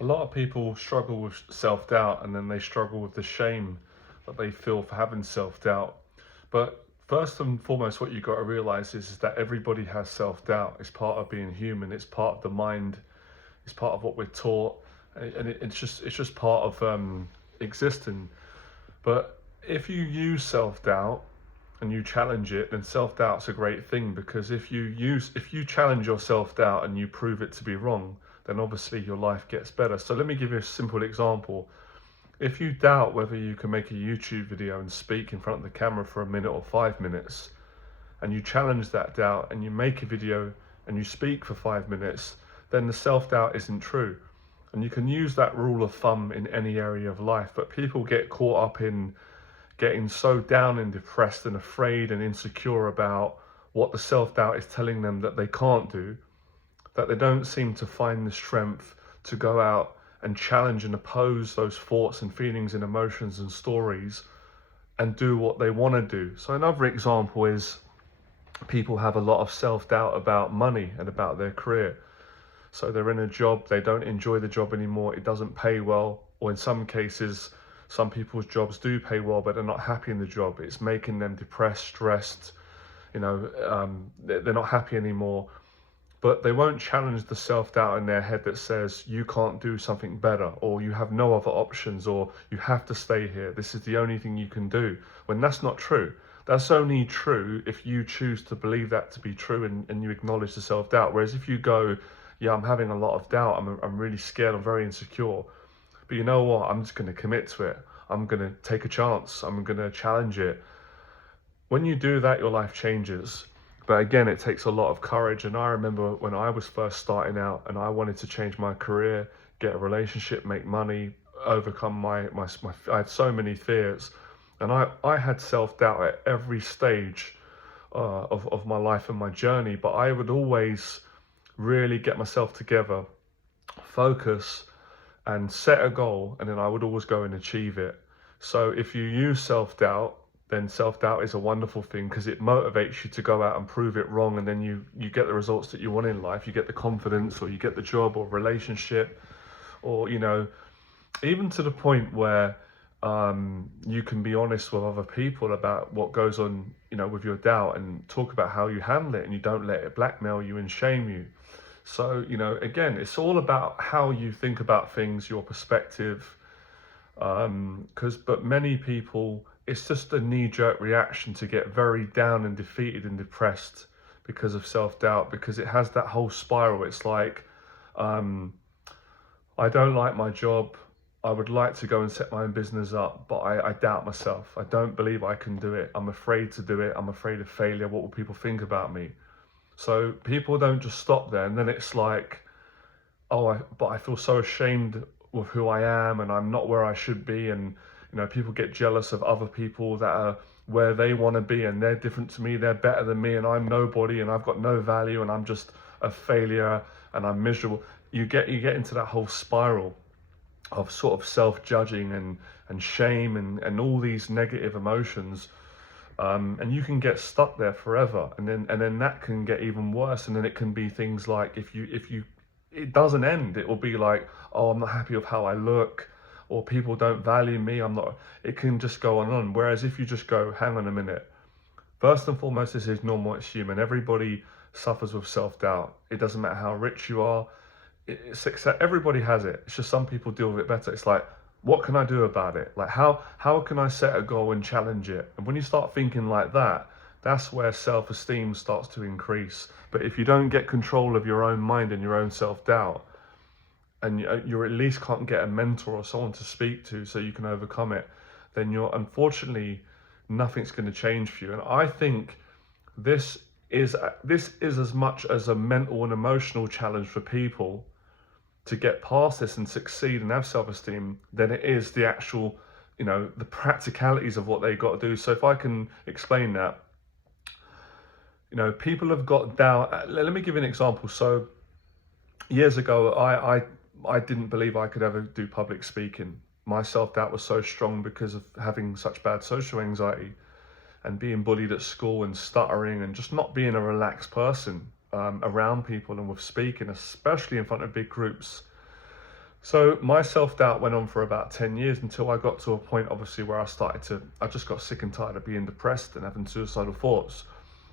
A lot of people struggle with self-doubt, and then they struggle with the shame that they feel for having self-doubt. But first and foremost, what you've got to realize is that everybody has self-doubt. It's part of being human. It's part of the mind. It's part of what we're taught, and it's just part of existing. But if you use self-doubt and you challenge it, then self-doubt's a great thing, because if you challenge your self-doubt and you prove it to be wrong, then obviously your life gets better. So let me give you a simple example. If you doubt whether you can make a YouTube video and speak in front of the camera for a minute or 5 minutes, and you challenge that doubt and you make a video and you speak for 5 minutes, then the self-doubt isn't true. And you can use that rule of thumb in any area of life, but people get caught up in getting so down and depressed and afraid and insecure about what the self-doubt is telling them that they can't do, that they don't seem to find the strength to go out and challenge and oppose those thoughts and feelings and emotions and stories and do what they want to do. So another example is people have a lot of self-doubt about money and about their career. So they're in a job, they don't enjoy the job anymore, it doesn't pay well, or in some cases, some people's jobs do pay well, but they're not happy in the job. It's making them depressed, stressed, they're not happy anymore. But they won't challenge the self-doubt in their head that says you can't do something better, or you have no other options, or you have to stay here, this is the only thing you can do, when that's not true. That's only true if you choose to believe that to be true, and you acknowledge the self-doubt. Whereas if you go, yeah, I'm having a lot of doubt, I'm really scared, I'm very insecure, but you know what, I'm just going to commit to it, I'm going to take a chance, I'm going to challenge it. When you do that, your life changes. But again, it takes a lot of courage. And I remember when I was first starting out and I wanted to change my career, get a relationship, make money, overcome my I had so many fears. And I had self-doubt at every stage of my life and my journey. But I would always really get myself together, focus, and set a goal. And then I would always go and achieve it. So if you use self-doubt, then self-doubt is a wonderful thing, because it motivates you to go out and prove it wrong, and then you get the results that you want in life. You get the confidence, or you get the job or relationship, or even to the point where you can be honest with other people about what goes on, with your doubt, and talk about how you handle it, and you don't let it blackmail you and shame you. So again, it's all about how you think about things, your perspective. But many people, it's just a knee-jerk reaction to get very down and defeated and depressed because of self-doubt, because it has that whole spiral. It's like, I don't like my job, I would like to go and set my own business up, but I doubt myself, I don't believe I can do it, I'm afraid to do it, I'm afraid of failure, what will people think about me? So people don't just stop there, and then it's like, but I feel so ashamed with who I am, and I'm not where I should be, and people get jealous of other people that are where they want to be, and they're different to me, they're better than me, and I'm nobody, and I've got no value, and I'm just a failure, and I'm miserable. You get into that whole spiral of sort of self-judging and shame and all these negative emotions, and you can get stuck there forever, and then that can get even worse, and then it can be things like, if you it doesn't end, it will be like, oh, I'm not happy with how I look, or people don't value me, I'm not, it can just go on and on. Whereas if you just go, hang on a minute, first and foremost, this is normal, it's human, everybody suffers with self-doubt. It doesn't matter how rich you are, everybody has it. It's just some people deal with it better. It's like, what can I do about it? Like, how can I set a goal and challenge it? And when you start thinking like that, that's where self-esteem starts to increase. But if you don't get control of your own mind and your own self-doubt, and you at least can't get a mentor or someone to speak to so you can overcome it, then unfortunately, nothing's going to change for you. And I think this is as much as a mental and emotional challenge for people to get past this and succeed and have self-esteem than it is the actual, the practicalities of what they got to do. So if I can explain that, people have got doubt. Let me give you an example. So years ago, I didn't believe I could ever do public speaking. My self-doubt was so strong because of having such bad social anxiety and being bullied at school and stuttering and just not being a relaxed person around people and with speaking, especially in front of big groups. So my self-doubt went on for about 10 years until I got to a point, obviously, where I just got sick and tired of being depressed and having suicidal thoughts.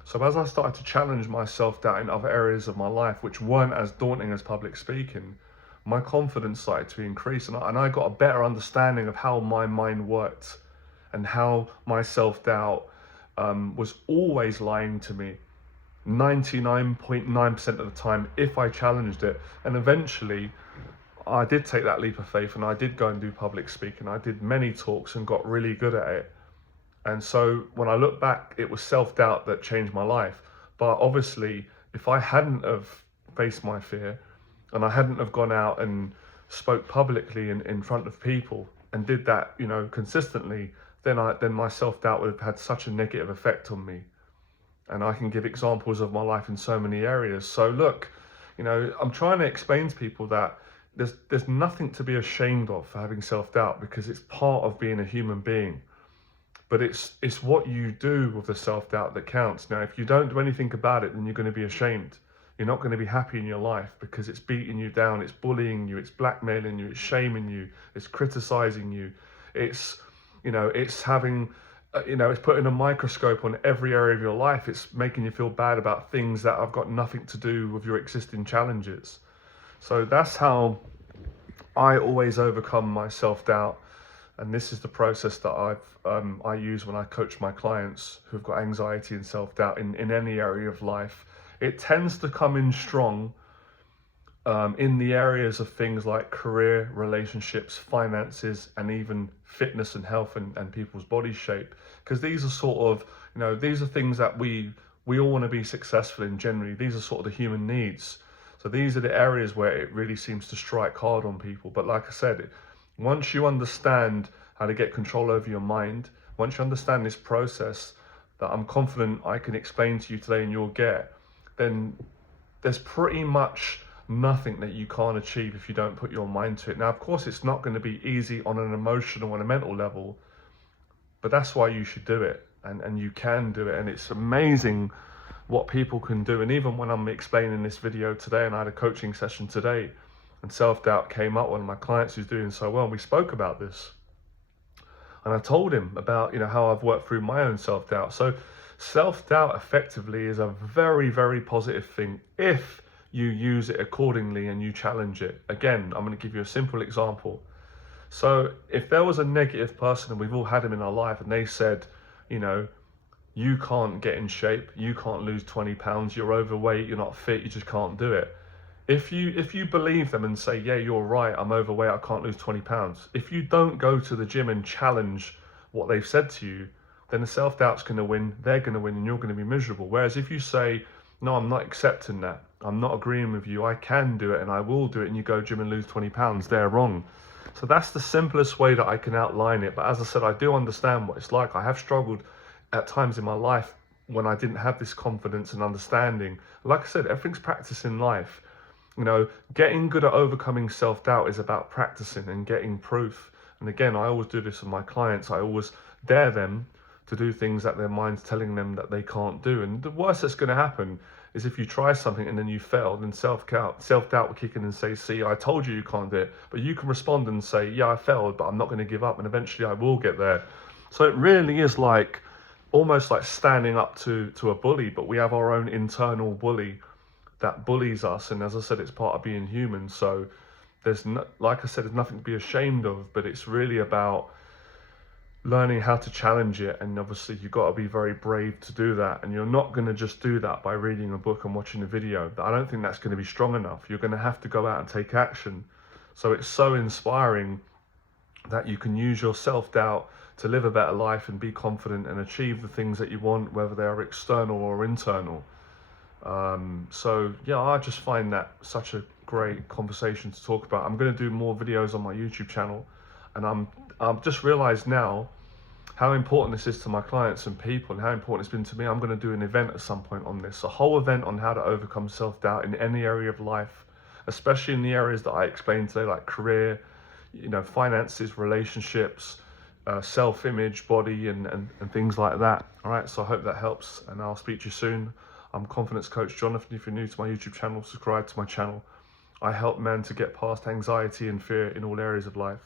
So as I started to challenge my self-doubt in other areas of my life, which weren't as daunting as public speaking, my confidence started to increase, and I got a better understanding of how my mind worked and how my self-doubt was always lying to me 99.9% of the time if I challenged it. And eventually I did take that leap of faith and I did go and do public speaking. I did many talks and got really good at it. And so when I look back, it was self-doubt that changed my life. But obviously, if I hadn't have faced my fear and I hadn't have gone out and spoke publicly in front of people and did that, consistently, then my self-doubt would have had such a negative effect on me. And I can give examples of my life in so many areas. So look, I'm trying to explain to people that there's nothing to be ashamed of for having self-doubt, because it's part of being a human being. But it's what you do with the self-doubt that counts. Now, if you don't do anything about it, then you're going to be ashamed. You're not going to be happy in your life, because it's beating you down, it's bullying you, it's blackmailing you, it's shaming you, it's criticizing you, it's having, it's putting a microscope on every area of your life. It's making you feel bad about things that have got nothing to do with your existing challenges. So that's how I always overcome my self-doubt. And this is the process that I use when I coach my clients who've got anxiety and self-doubt in any area of life. It tends to come in strong in the areas of things like career, relationships, finances, and even fitness and health and people's body shape. Because these are sort of, these are things that we all want to be successful in generally. These are sort of the human needs. So these are the areas where it really seems to strike hard on people. But like I said, once you understand how to get control over your mind, once you understand this process that I'm confident I can explain to you today and you'll get, then there's pretty much nothing that you can't achieve if you don't put your mind to it. Now, of course, it's not going to be easy on an emotional and a mental level, but that's why you should do it. And you can do it. And it's amazing what people can do. And even when I'm explaining this video today, and I had a coaching session today, and self-doubt came up, one of my clients who's doing so well, and we spoke about this. And I told him about, how I've worked through my own self-doubt. So self-doubt effectively is a very, very positive thing if you use it accordingly and you challenge it. Again, I'm going to give you a simple example. So if there was a negative person, and we've all had them in our life, and they said, you can't get in shape, you can't lose 20 pounds, you're overweight, you're not fit, you just can't do it. If you believe them and say, yeah, you're right, I'm overweight, I can't lose 20 pounds. If you don't go to the gym and challenge what they've said to you, then the self-doubt's going to win, they're going to win, and you're going to be miserable. Whereas if you say, no, I'm not accepting that, I'm not agreeing with you, I can do it and I will do it, and you go gym and lose 20 pounds, they're wrong. So that's the simplest way that I can outline it. But as I said, I do understand what it's like. I have struggled at times in my life when I didn't have this confidence and understanding. Like I said, everything's practice in life. Getting good at overcoming self-doubt is about practicing and getting proof. And again, I always do this with my clients. I always dare them to do things that their mind's telling them that they can't do. And the worst that's going to happen is if you try something and then you fail, then self-doubt will kick in and say, see, I told you can't do it. But you can respond and say, yeah, I failed, but I'm not going to give up, and eventually I will get there. So it really is almost like standing up to a bully, but we have our own internal bully that bullies us. And as I said, it's part of being human. So like I said, there's nothing to be ashamed of, but it's really about learning how to challenge it. And obviously you've got to be very brave to do that. And you're not going to just do that by reading a book and watching a video. I don't think that's going to be strong enough. You're going to have to go out and take action. So it's so inspiring that you can use your self-doubt to live a better life and be confident and achieve the things that you want, whether they are external or internal. So yeah, I just find that such a great conversation to talk about. I'm going to do more videos on my YouTube channel, and I've just realized now how important this is to my clients and people, and how important it's been to me. I'm going to do an event at some point on this, a whole event on how to overcome self-doubt in any area of life, especially in the areas that I explained today, like career, finances, relationships, self-image, body, and things like that. All right, so I hope that helps, and I'll speak to you soon. I'm Confidence Coach Jonathan. If you're new to my YouTube channel, subscribe to my channel. I help men to get past anxiety and fear in all areas of life.